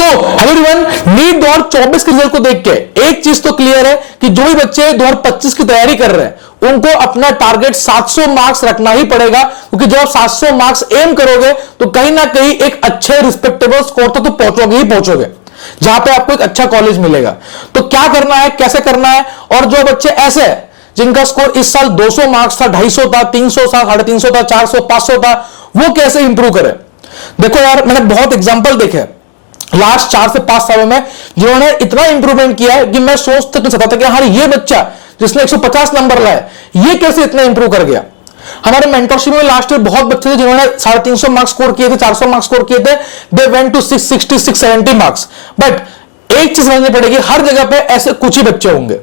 So hello everyone, NEET 2024 के result को देख के एक चीज तो क्लियर है कि जो भी बच्चे 2025 की तैयारी कर रहे हैं उनको अपना टारगेट 700 मार्क्स रखना ही पड़ेगा, क्योंकि जब आप 700 मार्क्स एम करोगे तो कहीं ना कहीं एक अच्छे रिस्पेक्टेबल स्कोर तक तो पहुंचोगे ही पहुंचोगे, जहां पे आपको एक अच्छा कॉलेज मिलेगा। तो क्या करना है, कैसे करना है, और जो बच्चे ऐसे है जिनका स्कोर इस साल 200 मार्क्स था, 250 था, 300 था, 350 था, 400, 500 था, वो कैसे इंप्रूव करे। देखो यार, मैंने बहुत एग्जांपल देखे लास्ट 4 से 5 सालों में जिन्होंने इतना इंप्रूवमेंट किया है कि मैं सोच तक नहीं सकता था कि हाँ ये बच्चा जिसने 150 नंबर लाए ये कैसे इतना इंप्रूव कर गया। हमारे मेंटरशिप में लास्ट ईयर बहुत बच्चे थे जिन्होंने 350 मार्क्स स्कोर किए थे, 400 मार्क्स स्कोर किए थे, they went to 660 670 marks. But एक चीज समझनी पड़ेगी, हर जगह पे ऐसे कुछ ही बच्चे होंगे,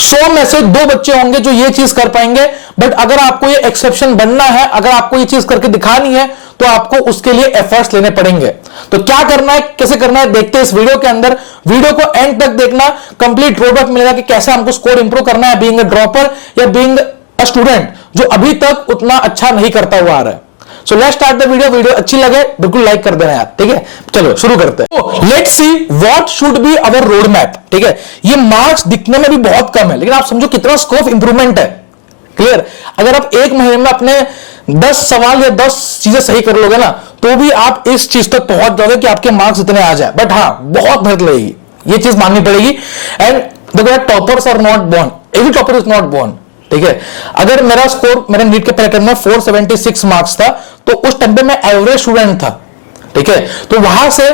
100 में से 2 बच्चे होंगे जो ये चीज कर पाएंगे। बट अगर आपको ये एक्सेप्शन बनना है, अगर आपको ये चीज करके दिखानी है, तो आपको उसके लिए एफर्ट्स लेने पड़ेंगे। तो क्या करना है, कैसे करना है, देखते हैं इस वीडियो के अंदर। वीडियो को एंड तक देखना, कंप्लीट रोडमैप मिलेगा कि कैसे हमको स्कोर इंप्रूव करना है, बीइंग अ ड्रॉपर या बीइंग अ स्टूडेंट जो अभी तक उतना अच्छा नहीं करता हुआ आ रहा है। So let's start the video. Video अच्छी लगे बिल्कुल लाइक कर देना यार, ठीक है। चलो शुरू करते हैं। Let's see what should be our road map, ठीक है। ये मार्क्स दिखने में भी बहुत कम है, लेकिन आप समझो कितना स्कोप ऑफ इंप्रूवमेंट है। क्लियर। अगर आप एक महीने में अपने 10 सवाल या 10 चीजें सही कर लोगे ना, तो भी आप इस चीज तक पहुंच जाओगे कि आपके मार्क्स इतने आ जाए। बट हाँ, बहुत मेहनत लगेगी, ये चीज माननी पड़ेगी। एंड देखो, toppers are not born, every topper is not born, ठीक है। अगर मेरा स्कोर मेरे नीट के पैटर्न में 476 मार्क्स था, तो उस टाइम पे मैं एवरेज स्टूडेंट था, ठीक है। तो वहां से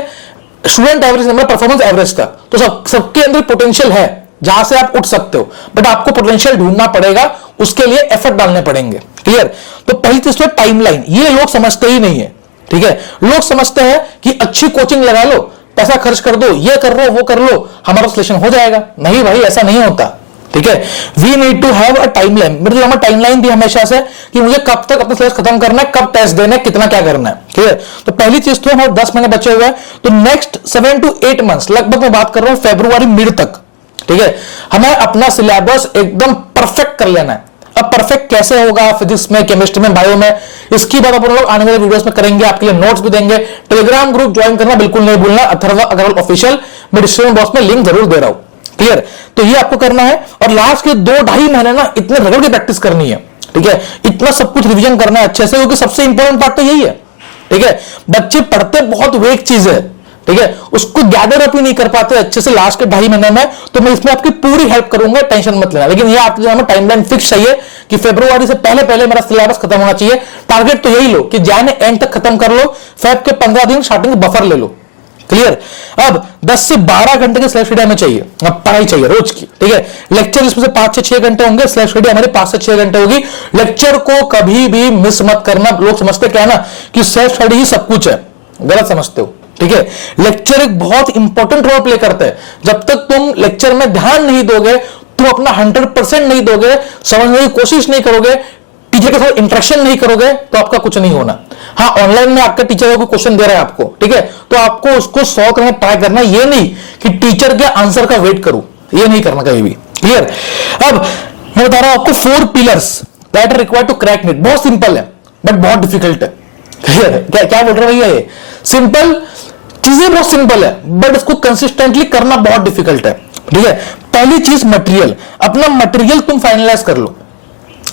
student average number performance average था। तो सबके अंदर पोटेंशियल है जहां से आप उठ सकते हो, बट आपको पोटेंशियल ढूंढना पड़ेगा, उसके लिए एफर्ट डालने पड़ेंगे। क्लियर। तो पहली चीज तो टाइमलाइन, ये लोग समझते ही नहीं है, ठीक है। लोग समझते हैं कि अच्छी कोचिंग लगा लो, पैसा खर्च कर दो, ये कर लो, वो कर लो, हमारा सिलेक्शन हो जाएगा। नहीं भाई, ऐसा नहीं होता, ठीक है। We need to have a timeline. मेरे लिए टाइमलाइन थी हमेशा से कि मुझे कब तक अपना सिलेबस खत्म करना है, कब टेस्ट देना है, कितना क्या करना है, ठीक है। तो पहली चीज तो हमारे 10 महीने बचे हुए हैं, तो नेक्स्ट 7 to 8 मंथ्स, लगभग मैं बात कर रहा हूं फरवरी मिड तक, ठीक है, हमें अपना सिलेबस एकदम परफेक्ट कर लेना है। अब परफेक्ट कैसे होगा, फिजिक्स में, केमिस्ट्री में, बायो में, इसकी बात अपन लोग आने वाले वीडियोस में करेंगे। आपके लिए नोट्स भी देंगे। टेलीग्राम ग्रुप ज्वाइन करना बिल्कुल नहीं भूलना, अथर्वा अग्रवाल ऑफिशियल, मैं डिस्क्रिप्शन बॉक्स में लिंक जरूर दे रहा हूं। क्लियर। तो ये आपको करना है, और लास्ट के 2-2.5 महीने ना इतने रगड़ के प्रैक्टिस करनी है, ठीक है। इतना सब कुछ रिवीजन करना है अच्छे से, क्योंकि सबसे इंपॉर्टेंट पार्ट तो यही है, ठीक है। बच्चे पढ़ते बहुत वेग चीज है, ठीक है, उसको गैदर अप ही नहीं कर पाते अच्छे से लास्ट के 2.5 महीने में। तो मैं इसमें आपकी पूरी हेल्प करूंगा, टेंशन मत लेना। लेकिन ये आपके हमें टाइमलाइन फिक्स चाहिए कि फरवरी से पहले पहले मेरा सिलेबस खत्म होना चाहिए। टारगेट तो यही लो कि जैन एंड तक खत्म कर लो, फेब के 15 दिन स्टार्टिंग बफर ले लो। क्लियर। अब 10 से 12 घंटे की स्लेब स्टडी हमें चाहिए, अब पढ़ाई चाहिए रोज की, ठीक है। लेक्चर इसमें से 5 से 6 घंटे होंगे, स्लेब स्टडी हमारे 5 से 6 घंटे होगी। लेक्चर को कभी भी मिस मत करना। लोग समझते क्या है ना कि सेल्फ स्टडी ही सब कुछ है, गलत समझते हो, ठीक है। लेक्चर एक बहुत इंपॉर्टेंट रोल प्ले करता है। जब तक तुम लेक्चर में ध्यान नहीं दोगे, तुम अपना 100% नहीं दोगे, समझने की कोशिश नहीं करोगे, टीचर के साथ इंटरेक्शन नहीं करोगे, तो आपका कुछ नहीं होना। हाँ, ऑनलाइन में आपका टीचर कोई क्वेश्चन दे रहा है आपको, ठीक है, तो आपको उसको सॉल्व करने ट्राई करना, ये नहीं कि टीचर के आंसर का वेट करूं, ये नहीं करना कभी भी। क्लियर। अब मैं बता रहा हूं आपको 4 pillars that are required to crack NEET. बहुत सिंपल है बट बहुत डिफिकल्ट है। क्लियर। क्या बोल रहे भैया, ये सिंपल चीजें बहुत सिंपल है, बट इसको कंसिस्टेंटली करना बहुत डिफिकल्ट है, ठीक है। पहली चीज मटेरियल, अपना मटेरियल तुम फाइनलाइज कर लो,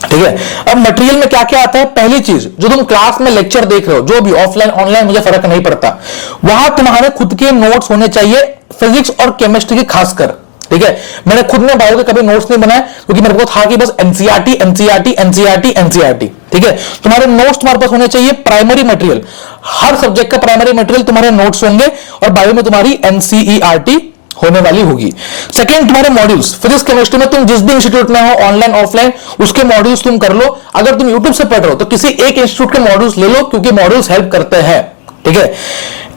ठीक है। अब मटेरियल में क्या क्या आता है, पहली चीज जो तुम क्लास में लेक्चर देख रहे हो, जो भी ऑफलाइन ऑनलाइन मुझे फर्क नहीं पड़ता, वहां तुम्हारे खुद के नोट्स होने चाहिए, फिजिक्स और केमिस्ट्री के खासकर, ठीक है। मैंने खुद में बायो के कभी नोट्स नहीं बनाए, क्योंकि मेरे को था कि बस एनसीईआरटी एनसीईआरटी एनसीईआरटी एनसीईआरटी, ठीक है। तुम्हारे नोट्स तुम्हारे पास होने चाहिए, प्राइमरी मटेरियल, हर सब्जेक्ट का प्राइमरी मटेरियल तुम्हारे नोट्स होंगे, और बायो में तुम्हारी एनसीईआरटी होने वाली होगी। सेकेंड, तुम्हारे मॉड्यूल्स, फिजिक्स केमिस्ट्री में तुम जिस भी इंस्टीट्यूट में हो, ऑनलाइन ऑफलाइन, उसके मॉड्यूल्स तुम कर लो। अगर तुम यूट्यूब से पढ़ रहे हो तो किसी एक इंस्टीट्यूट के मॉड्यूल्स ले लो, क्योंकि मॉड्यूल्स हेल्प करते हैं, ठीक है।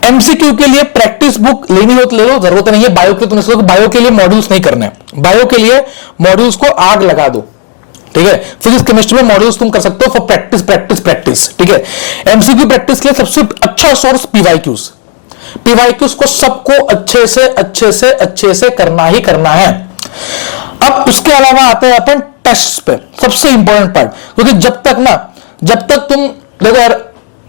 एमसीक्यू के लिए प्रैक्टिस बुक लेनी हो तो ले लो, जरूरत नहीं है। बायो के तुम बायो के लिए मॉड्यूल्स नहीं करने, बायो के लिए मॉड्यूल्स को आग लगा दो, ठीक है। फिजिक्स केमिस्ट्री में मॉड्यूल्स तुम कर सकते हो फॉर प्रैक्टिस प्रैक्टिस प्रैक्टिस, ठीक है। एमसीक्यू प्रैक्टिस के लिए सबसे अच्छा सोर्स पीवाईक्यूज, पीवाईक्यूज को सबको अच्छे से करना ही करना है। अब उसके अलावा आते हैं अपन टेस्ट पे, सबसे इंपॉर्टेंट पार्ट, क्योंकि जब तक तुम देखो यार,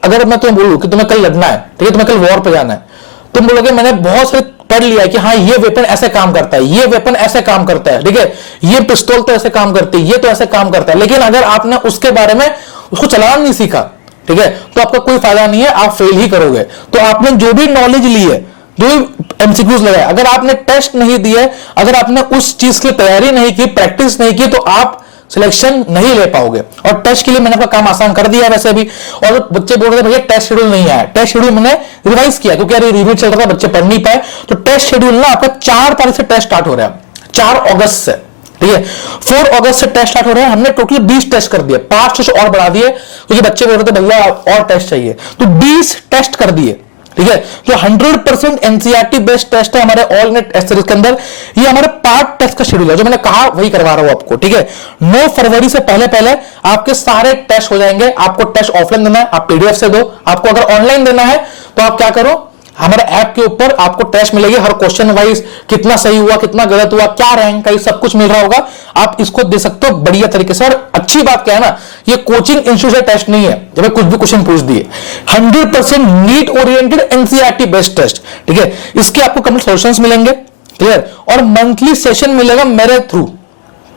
अगर मैं तुम्हें बोलूं कि तुम्हें कल लड़ना है, ठीक है, तुम्हें कल वॉर पे जाना है, तुम बोलोगे मैंने बहुत सारे पढ़ लिया कि हाँ ये वेपन ऐसे काम करता है, ये वेपन ऐसे काम करता है, ठीक है, ये पिस्तौल तो ऐसे काम करती है, ये तो ऐसे काम करता है, लेकिन अगर आपने उसके बारे में उसको चलाना नहीं सीखा, ठीक है, तो आपका कोई फायदा नहीं है, आप फेल ही करोगे। तो आपने जो भी नॉलेज ली है, जो भी एमसीक्यूज लगाए, अगर आपने टेस्ट नहीं दिए, अगर आपने उस चीज की तैयारी नहीं की, प्रैक्टिस नहीं की, तो आप सिलेक्शन नहीं ले पाओगे। और टेस्ट के लिए मैंने अपना काम आसान कर दिया वैसे भी। और बच्चे बोल रहे थे भैया टेस्ट शेड्यूल नहीं आया, टेस्ट शेड्यूल मैंने रिवाइज किया क्योंकि यार रिव्यू चल रहा था, बच्चे पढ़ नहीं पाए। तो टेस्ट शेड्यूल ना आपका 4 तारीख से टेस्ट स्टार्ट हो रहा है, 4 अगस्त से, ठीक है, 4 अगस्त से टेस्ट स्टार्ट हो रहे हैं। हमने टोटल 20 टेस्ट कर दिए, 5 टेस्ट और बढ़ा दिए क्योंकि बच्चे बोल रहे थे भैया और टेस्ट चाहिए, तो 20 टेस्ट कर दिए, ठीक है। जो 100% एनसीईआरटी बेस्ड टेस्ट है हमारे ऑल नेट टेस्ट सीरीज के अंदर, ये हमारे 5 टेस्ट का शेड्यूल है, जो मैंने कहा वही करवा रहा हूं आपको, ठीक है। 9 फरवरी से पहले पहले आपके सारे टेस्ट हो जाएंगे। आपको टेस्ट ऑफलाइन देना है, आप पीडीएफ से दो। आपको अगर ऑनलाइन देना है तो आप क्या करो, हमारे ऐप के ऊपर आपको टेस्ट मिलेगी, हर क्वेश्चन वाइज कितना सही हुआ, कितना गलत हुआ, क्या रैंक आई, सब कुछ मिल रहा होगा। आप इसको दे सकते हो बढ़िया तरीके से। और अच्छी बात क्या है ना, ये कोचिंग इंस्टीट्यूट टेस्ट नहीं है जब कुछ भी क्वेश्चन पूछ दिए, 100% NEET oriented NCERT based test, ठीक है। इसके आपको कंप्लीट सॉल्यूशंस मिलेंगे, क्लियर, और मंथली सेशन मिलेगा मेरे थ्रू,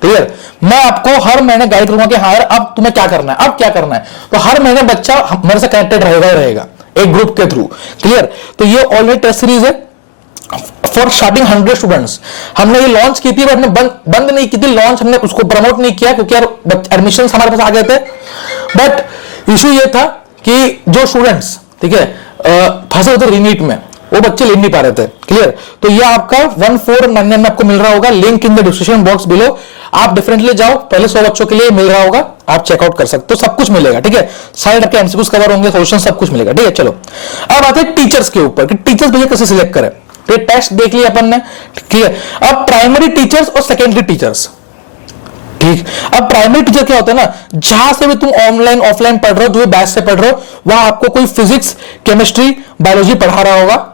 क्लियर। मैं आपको हर महीने गाइड करूंगा कि हाँ यार अब तुम्हें क्या करना है, अब क्या करना है। तो हर महीने बच्चा मेरे से कनेक्टेड रहेगा ही रहेगा एक ग्रुप के थ्रू, क्लियर। तो ये ऑलरेडी टेस्ट सीरीज है फॉर स्टार्टिंग 100 स्टूडेंट्स। हमने ये लॉन्च की थी बट हमने बंद नहीं की थी लॉन्च, हमने उसको प्रमोट नहीं किया क्योंकि यार एडमिशन हमारे पास आ गए थे। बट इशू ये था कि जो स्टूडेंट्स, ठीक है, फंसे होते रीनीट में, वो बच्चे ले नहीं पा रहे थे, क्लियर। तो ये आपका 1499 में आपको मिल रहा होगा, link in the description box below. आप डिफरेंटली जाओ, पहले 100 बच्चों के लिए मिल रहा होगा, आप चेकआउट कर सकते हो, सब कुछ मिलेगा, ठीक है। सारे आपके एमसीक्यूज कवर होंगे, सॉल्यूशन सब कुछ मिलेगा, ठीक है। चलो अब आते हैं टीचर्स के ऊपर कि टीचर्स भैया कैसे सिलेक्ट करें। तो टेस्ट देख लिया अपन ने, ठीक है। अब प्राइमरी टीचर्स और सेकेंडरी टीचर्स, ठीक। अब प्राइमरी टीचर क्या होता है ना, जहां से भी तुम ऑनलाइन ऑफलाइन पढ़ रहे हो, जो बैच से पढ़ रहे हो, वहां आपको कोई फिजिक्स, केमिस्ट्री, बायोलॉजी पढ़ा रहा होगा,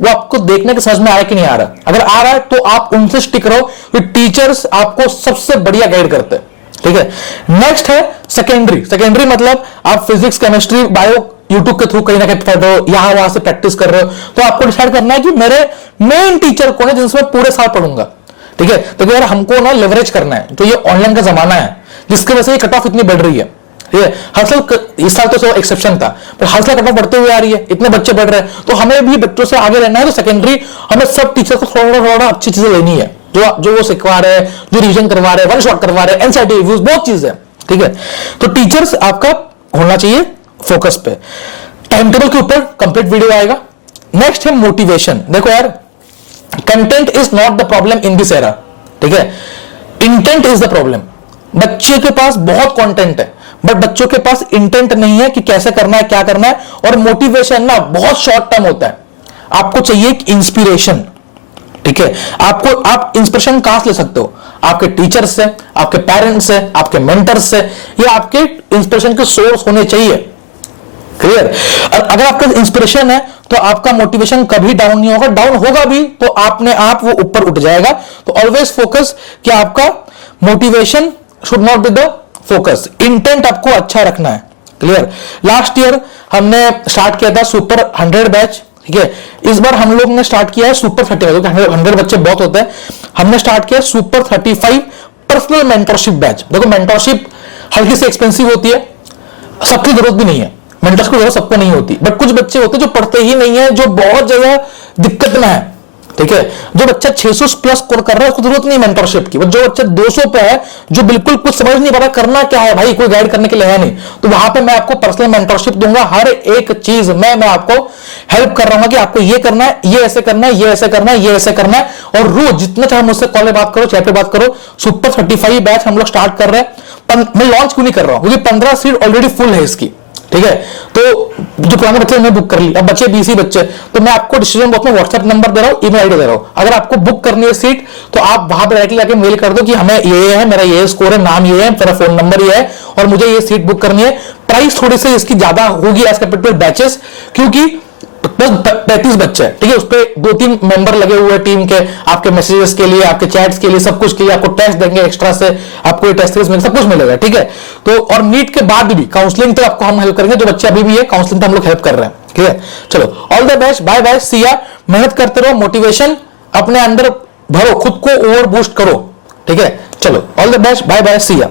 वो आपको देखने के समझ में आ रहा है कि नहीं आ रहा। अगर आ रहा है तो आप उनसे स्टिक रहो, तो टीचर्स आपको सबसे बढ़िया गाइड करते हैं, ठीक है। नेक्स्ट है सेकेंडरी। सेकेंडरी मतलब आप फिजिक्स, केमिस्ट्री, बायो यूट्यूब के थ्रू कहीं ना कहीं पढ़ रहे हो, यहां वहां से प्रैक्टिस कर रहे हो, तो आपको डिसाइड करना है कि मेरे मेन टीचर कौन है जिनसे मैं पूरे साल पढ़ूंगा, ठीक है। तो यार हमको ना लेवरेज करना है, तो ये ऑनलाइन का जमाना है जिसकी वजह से ये कट ऑफ इतनी बढ़ रही है, ठीक है। हर साल, इस साल तो एक्सेप्शन था, पर हर साल कट ऑफ बढ़ते हुए आ रही है, इतने बच्चे बढ़ रहे हैं, तो हमें भी बच्चों से आगे रहना है। तो सेकेंडरी हमें सब टीचर को थोड़ा थोड़ा अच्छी चीजें लेनी है, जो वो सिखवा रहे हैं, जो रिविजन करवा रहे हैं, वन शॉट करवा रहे हैं, एनसीईआरटी रिव्यूज, बहुत चीजें, ठीक है। तो टीचर्स आपका होना चाहिए फोकस पे। टाइम टेबल के ऊपर कंप्लीट वीडियो आएगा। नेक्स्ट है मोटिवेशन। देखो यार, content is not the problem in this era, ठीक है, इंटेंट इज द प्रॉब्लम। बच्चे के पास बहुत कंटेंट है बट बच्चों के पास इंटेंट नहीं है कि कैसे करना है, क्या करना है। और मोटिवेशन ना बहुत शॉर्ट टर्म होता है, आपको चाहिए इंस्पिरेशन, ठीक है। आप इंस्पिरेशन कहां से ले सकते हो, आपके टीचर्स से, आपके पेरेंट्स से, आपके मेंटर्स से, ये आपके इंस्पिरेशन के सोर्स होने चाहिए, क्लियर। अगर आपका इंस्पिरेशन है तो आपका मोटिवेशन कभी डाउन नहीं होगा, डाउन होगा भी तो आपने आप वो ऊपर उठ जाएगा। तो ऑलवेज फोकस कि आपका motivation should not be the focus, intent आपको अच्छा रखना है, क्लियर। लास्ट ईयर हमने स्टार्ट किया था सुपर 100 बैच, ठीक है। इस बार हम लोग ने स्टार्ट किया है सुपर 35, क्योंकि 100 बच्चे बहुत होते हैं। हमने स्टार्ट किया सुपर 35 पर्सनल मेंटरशिप बैच। देखो मेंटरशिप हल्की सी एक्सपेंसिव होती है, सबकी जरूरत भी नहीं है, मेंटर्स को जरूरत सबको नहीं होती, बट कुछ बच्चे होते हैं जो पढ़ते ही नहीं है, जो बहुत ज्यादा दिक्कत में है, ठीक है। जो बच्चा 600 प्लस स्कोर कर रहा है उसको जरूरत नहीं मेंटरशिप की, बट जो बच्चा 200 पे है, जो बिल्कुल कुछ समझ नहीं पा रहा करना क्या है, भाई कोई गाइड करने के लिए है नहीं, तो वहां पे मैं आपको पर्सनल मेंटरशिप दूंगा। हर एक चीज में मैं आपको हेल्प कर रहा हूं कि आपको ये करना है, ये ऐसे करना है, ये ऐसे करना है, ये ऐसे करना है। और रोज जितना चाहे मुझसे कॉल पे बात करो, चैट पे बात करो। सुपर 35 बैच हम लोग स्टार्ट कर रहे हैं। मैं लॉन्च क्यों नहीं कर रहा हूं, क्योंकि 15 सीट ऑलरेडी फुल है इसकी, ठीक है। तो जो पुराने बच्चे ने बुक कर ली, अब बच्चे 20 ही बच्चे, तो मैं आपको डिस्क्रिप्शन बॉक्स में व्हाट्सएप नंबर दे रहा हूं, ईमेल आईडी दे रहा हूं। अगर आपको बुक करनी है सीट तो आप वहां पर डायरेक्टली आके मेल कर दो कि हमें ये है, मेरा ये स्कोर है, नाम ये है, मेरा फोन नंबर ये है और मुझे ये सीट बुक करनी है। प्राइस थोड़ी सी इसकी ज्यादा होगी एज कम्पेयर टू बैचेस, क्योंकि बस 35 बच्चे हैं, ठीक है। उस पर 2-3 मेंबर लगे हुए हैं टीम के, आपके मैसेजेस के लिए, आपके चैट्स के लिए, सब कुछ के लिए। आपको टेस्ट देंगे एक्स्ट्रा से, आपको ये टेस्ट सीरीज में सब कुछ मिलेगा, ठीक है। तो और नीट के बाद भी काउंसलिंग तो आपको हम हेल्प करेंगे, जो बच्चे अभी भी है काउंसलिंग तो हम लोग हेल्प कर रहे हैं, ठीक है। चलो, all the best, bye bye, see ya. मेहनत करते रहो, मोटिवेशन अपने अंदर भरो, खुद को ओवर बूस्ट करो, ठीक है। चलो, all the best, bye bye, see या।